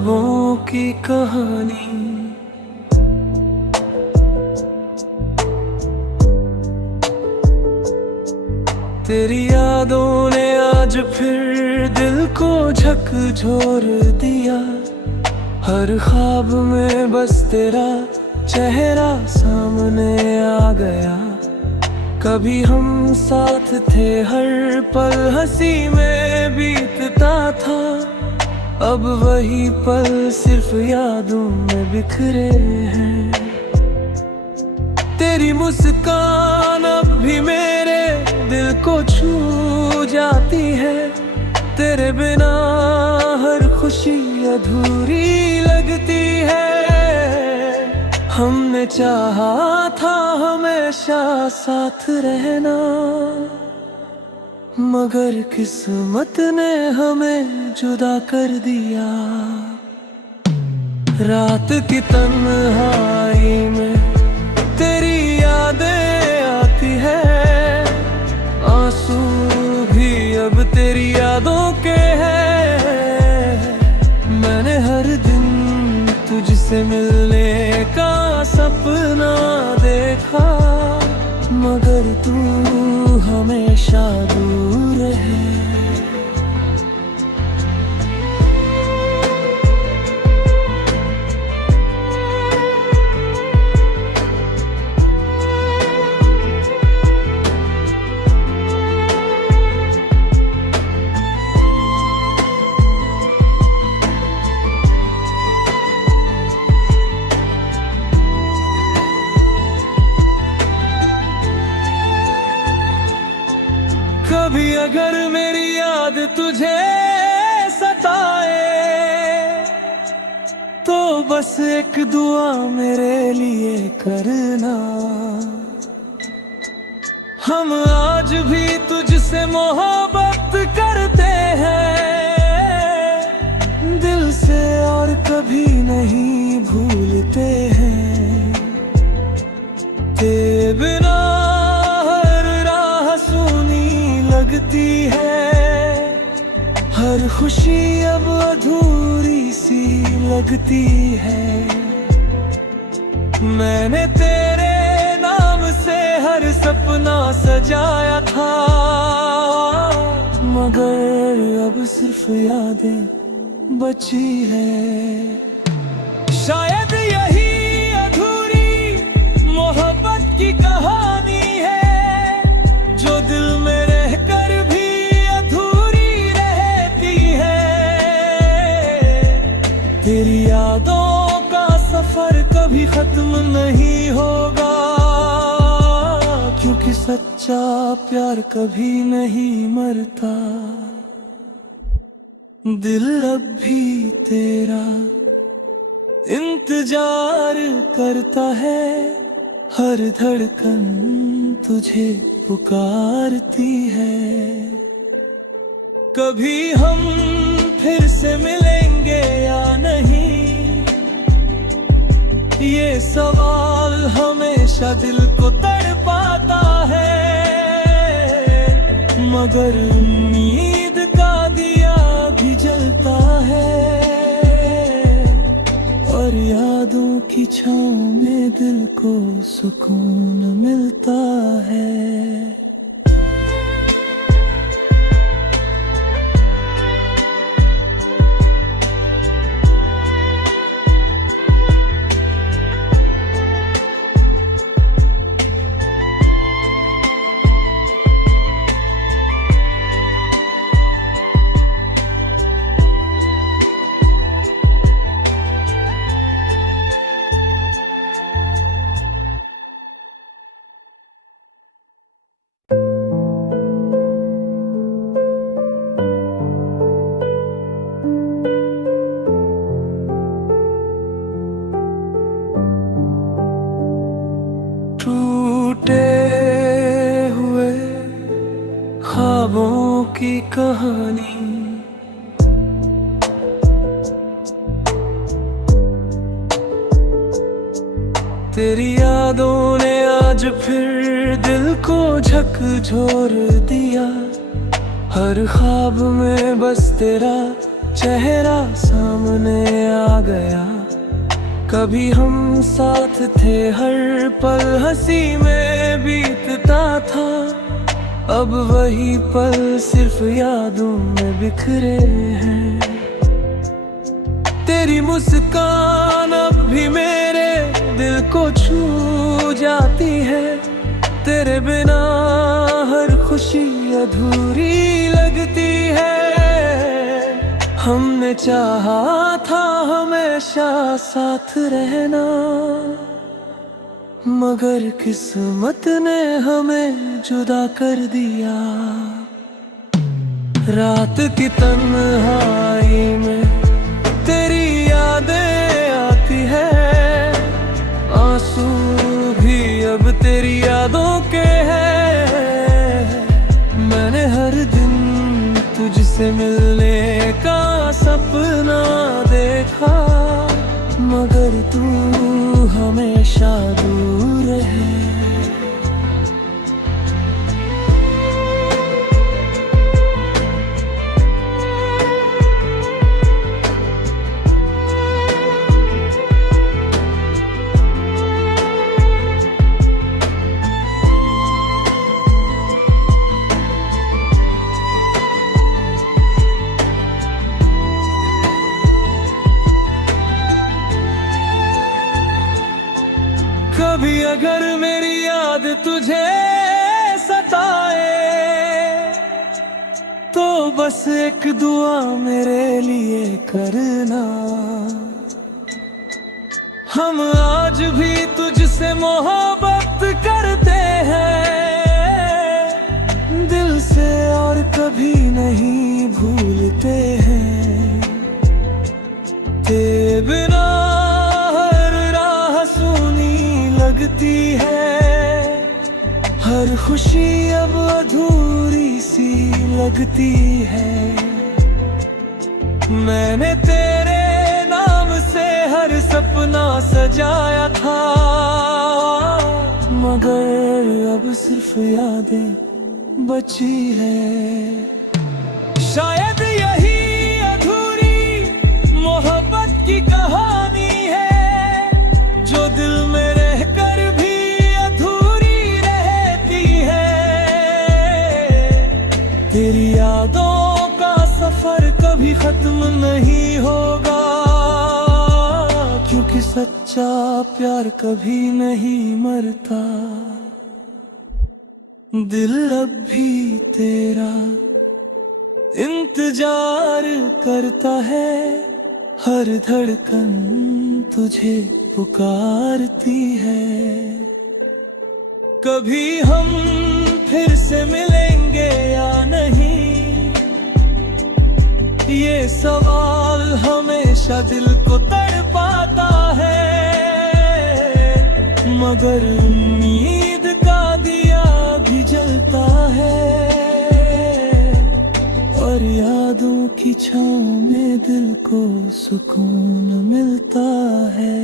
ख्वाबों की कहानी। तेरी यादों ने आज फिर दिल को झकझोर दिया। हर ख्वाब में बस तेरा चेहरा सामने आ गया। कभी हम साथ थे, हर पल हंसी में बीतता था। अब वही पल सिर्फ यादों में बिखरे हैं। तेरी मुस्कान अब भी मेरे दिल को छू जाती है। तेरे बिना हर खुशी अधूरी लगती है। हमने चाहा था हमेशा साथ रहना, मगर किस्मत ने हमें जुदा कर दिया। रात की तन्हाई में तेरी यादें आती है। आंसू भी अब तेरी यादों के हैं। मैंने हर दिन तुझसे मिलने का सपना देखा, मगर तू हमेशा दूर है। कभी अगर मेरी याद तुझे सताए, तो बस एक दुआ मेरे लिए करना। हम आज भी तुझसे मोहब्बत करते हैं दिल से, और कभी नहीं भूलते हैं। तेरे बिना लगती है, हर खुशी अब अधूरी सी लगती है। मैंने तेरे नाम से हर सपना सजाया था, मगर अब सिर्फ यादें बची है। शायद यही अधूरी मोहब्बत की कहानी है, जो दिल में तेरी यादों का सफर कभी खत्म नहीं होगा, क्योंकि सच्चा प्यार कभी नहीं मरता। दिल अब भी तेरा इंतजार करता है, हर धड़कन तुझे पुकारती है। कभी हम फिर से मिलेंगे या नहीं, ये सवाल हमेशा दिल को तड़पाता है। मगर उम्मीद का दिया भी जलता है, और यादों की छाँव में दिल को सुकून मिलता है। ख्वाबों की कहानी। तेरी यादों ने आज फिर दिल को झकझोर दिया। हर ख्वाब में बस तेरा चेहरा सामने आ गया। कभी हम साथ थे, हर पल हंसी में बीतता था। अब वही पल सिर्फ यादों में बिखरे हैं। तेरी मुस्कान अब भी मेरे दिल को छू जाती है। तेरे बिना हर खुशी अधूरी लगती है। हमने चाहा था हमेशा साथ रहना, मगर किस्मत ने हमें जुदा कर दिया। रात की तन्हाई में तेरी यादें आती है। आंसू भी अब तेरी यादों के हैं। मैंने हर दिन तुझसे मिलने का सपना देखा, मगर तू हमेशा दूर है। कभी अगर मेरी याद तुझे सताए, तो बस एक दुआ मेरे लिए करना। हम आज भी तुझसे मोहब्बत करते हैं दिल से, और कभी नहीं भूलते हैं। तेरे बिना लगती है, हर खुशी अब अधूरी सी लगती है। मैंने तेरे नाम से हर सपना सजाया था, मगर अब सिर्फ यादें बची है। शायद यही अधूरी मोहब्बत की कहानी है, जो दिल में तेरी यादों का सफर कभी खत्म नहीं होगा, क्योंकि सच्चा प्यार कभी नहीं मरता। दिल अब भी तेरा इंतजार करता है, हर धड़कन तुझे पुकारती है। कभी हम फिर से मिलेंगे या नहीं, ये सवाल हमेशा दिल को तड़पाता है। मगर उम्मीद का दिया भी जलता है, और यादों की छाँव में दिल को सुकून मिलता है।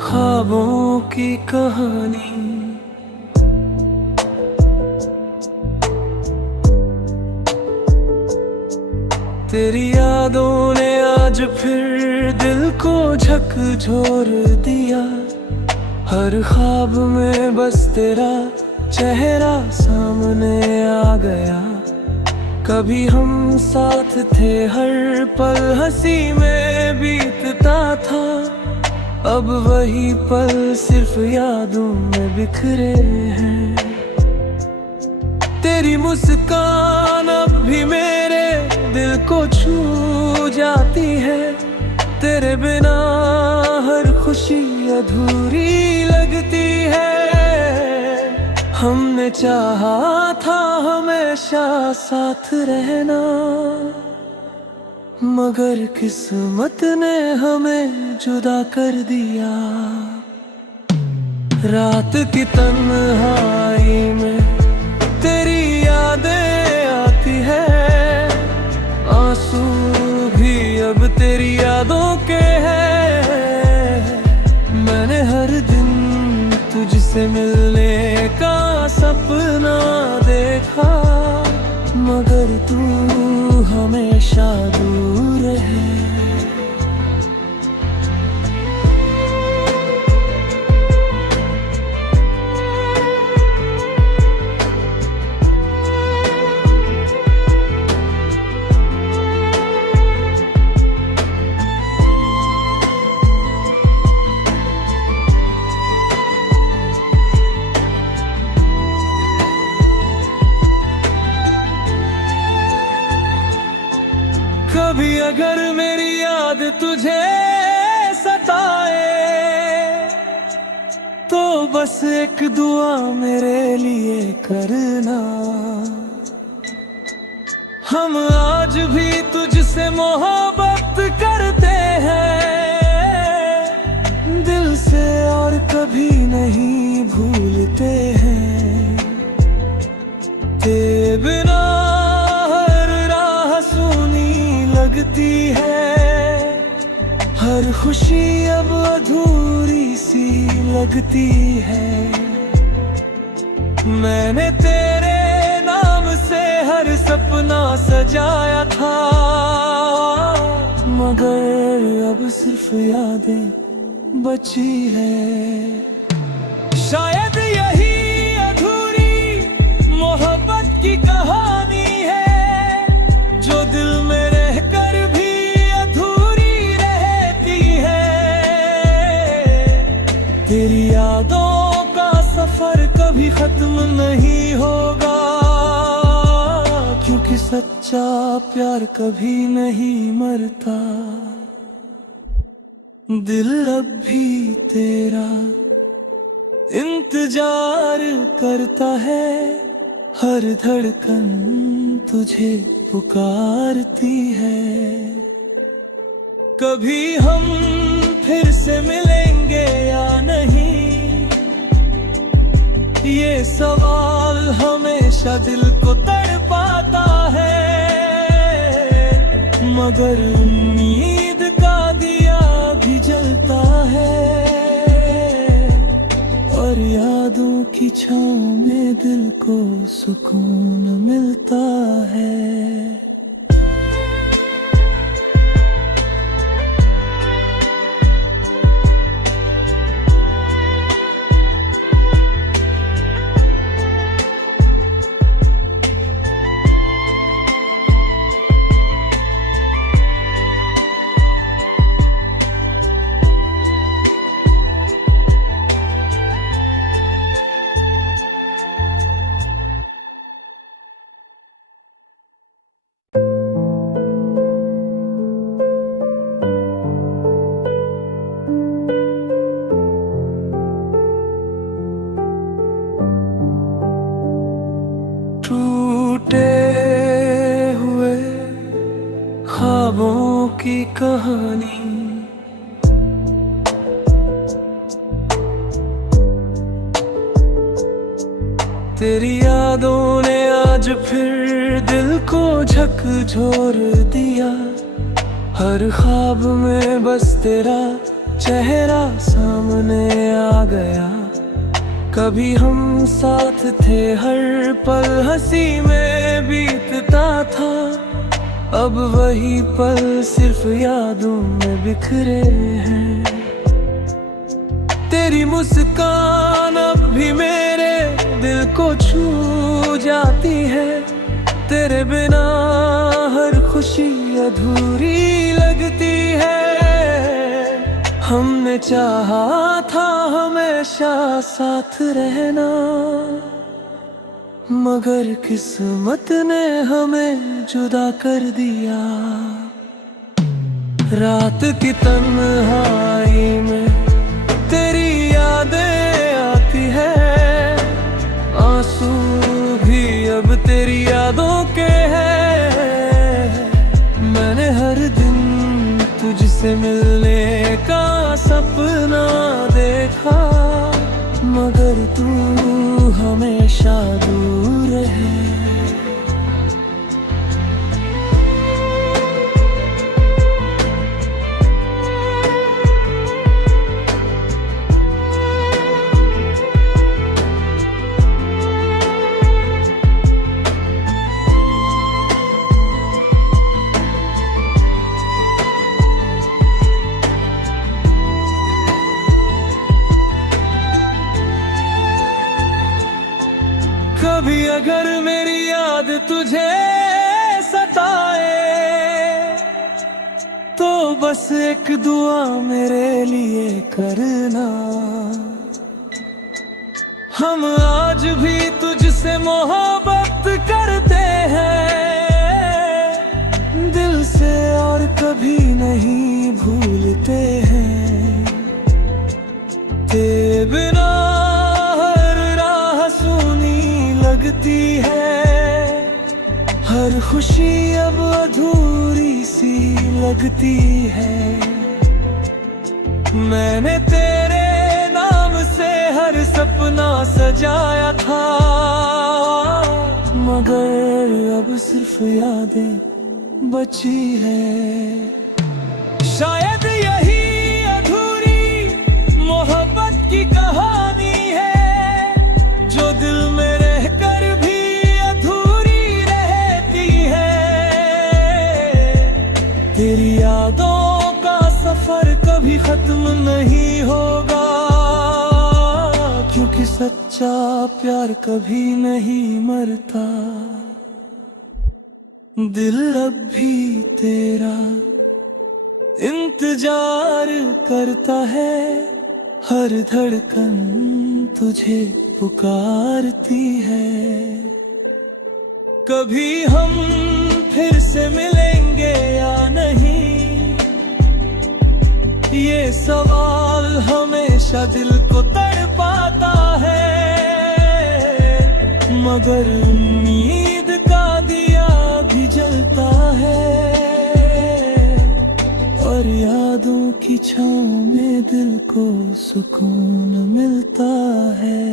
ख्वाबों की कहानी, तेरी यादों ने आज फिर दिल को झकझोर दिया। हर ख्वाब में बस तेरा चेहरा सामने आ गया। कभी हम साथ थे, हर पल हंसी में बीतता था। अब वही पल सिर्फ यादों में बिखरे हैं। तेरी मुस्कान अब भी मेरे दिल को छू जाती है। तेरे बिना हर खुशी अधूरी लगती है। हमने चाहा था हमेशा साथ रहना, मगर किस्मत ने हमें जुदा कर दिया। रात की तन्हाई में तेरी यादें आती है, आंसू भी अब तेरी यादों के हैं। मैंने हर दिन तुझसे मिलने का सपना देखा, मगर तू हमेशा दूर है। कभी अगर मेरी याद तुझे सताए, तो बस एक दुआ मेरे लिए करना। हम आज भी तुझसे मोहब्बत करते हैं दिल से, और कभी नहीं भूलते हैं। तेरे बिना लगती है, हर खुशी अब अधूरी सी लगती है। मैंने तेरे नाम से हर सपना सजाया था, मगर अब सिर्फ यादें बची है। शायद यही अधूरी मोहब्बत की कहानी है, जो दिल में तेरी यादों का सफर कभी खत्म नहीं होगा, क्योंकि सच्चा प्यार कभी नहीं मरता। दिल अब भी तेरा इंतजार करता है, हर धड़कन तुझे पुकारती है। कभी हम फिर से मिलेंगे या नहीं, ये सवाल हमेशा दिल को तड़पाता है। मगर उम्मीद का दिया भी जलता है, और यादों की छाँव में दिल को सुकून मिलता है। टूटे हुए ख्वाबों की कहानी, तेरी यादों ने आज फिर दिल को झकझोर दिया। हर ख्वाब में बस तेरा चेहरा सामने आ गया। कभी हम साथ थे, हर पल हंसी में बीतता था। अब वही पल सिर्फ यादों में बिखरे हैं। तेरी मुस्कान अब भी मेरे दिल को छू जाती है। तेरे बिना हर खुशी अधूरी लगती है। हमने चाहा था हमेशा साथ रहना, मगर किस्मत ने हमें जुदा कर दिया। रात की तन्हाई में तेरी यादें आती है, आंसू भी अब तेरी यादों के हैं। मैंने हर दिन तुझसे मिलने का सपना देखा, मगर तू हमेशा दूर है। कभी अगर मेरी याद तुझे सताए, तो बस एक दुआ मेरे लिए करना। हम आज भी तुझसे मोहब्बत करते हैं दिल से, और कभी नहीं भूलते हैं। तेरे बिना लगती है, हर खुशी अब अधूरी सी लगती है। मैंने तेरे नाम से हर सपना सजाया था, मगर अब सिर्फ यादें बची है। शायद यही अधूरी मोहब्बत की कहानी है, जो दिल में तेरी यादों का सफर कभी खत्म नहीं होगा, क्योंकि सच्चा प्यार कभी नहीं मरता। दिल अब भी तेरा इंतजार करता है, हर धड़कन तुझे पुकारती है। कभी हम फिर से मिलेंगे या नहीं, ये सवाल हमेशा दिल को तड़पाता है। मगर उम्मीद का दिया भी जलता है, और यादों की छाँव में दिल को सुकून मिलता है।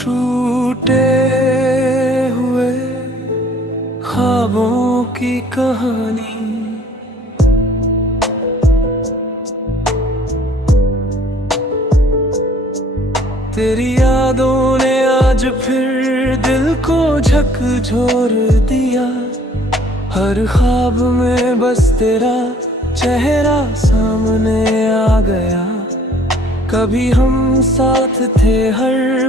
टूटे हुए ख्वाबों की कहानी, तेरी यादों ने आज फिर दिल को झकझोर दिया। हर ख्वाब में बस तेरा चेहरा सामने आ गया। कभी हम साथ थे हर